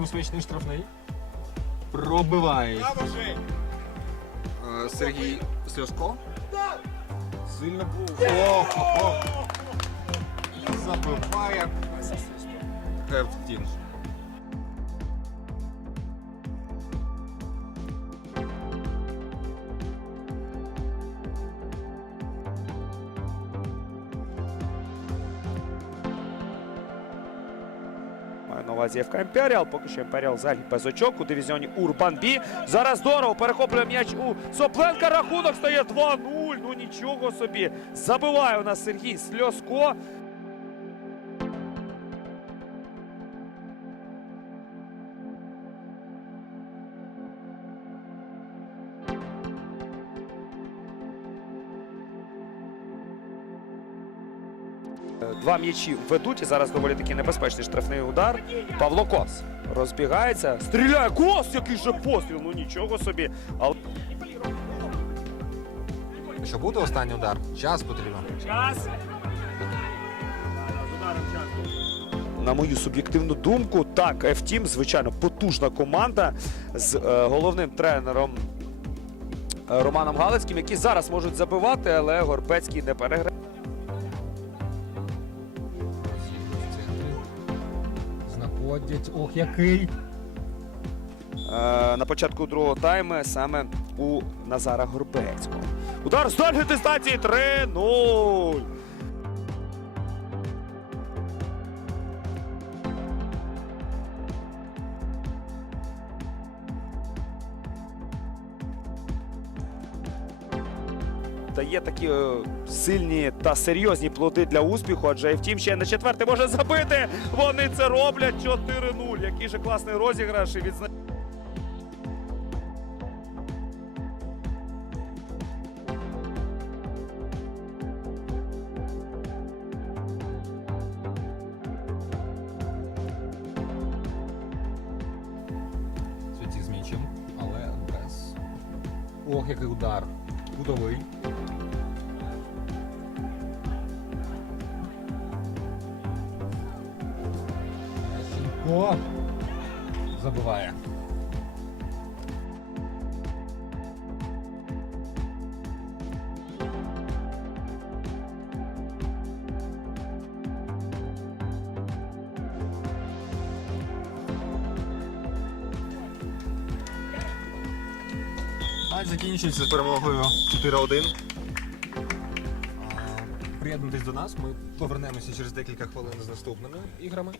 небезпечний штрафний. Пробиває. Е, Сергій Сльоско. Сильно. О. І забиває Евтін. Маю на увазі ФК Імперіал. Поки що Імперіал взагалі без очок у дивізіоні Урбан Бі. Зараз здорово перехоплює м'яч у Сопленка. Рахунок стає 2-0. Ну нічого собі. Забиває у нас Сергій Сльоско. Два м'ячі ведуть і зараз доволі таки небезпечний штрафний удар. Павло Кос розбігається, стріляє Кос, який же постріл. Ну нічого собі. Але Що буде останній удар? Час потрібен. на мою суб'єктивну думку, так, F-Team, звичайно, потужна команда з е, головним тренером Романом Галицьким, які зараз можуть забивати, але Горпецький не переграє. Знаходять. Ох, який. Е, на початку другого тайму саме у Назара Горбецького. Удар з дальньої дистанції 3-0. Дає такі е, сильні та серйозні плоди для успіху, адже втім ще на четвертий може забити. Вони це роблять 4-0. Який же класний розіграш і відзна... Святі з м'ячем, але без. Ох, який удар. Кутовий. Ященко забиває. Матч закінчується з перемогою 4-1. А, Приєднуйтесь до нас, ми повернемося через декілька хвилин з наступними іграми.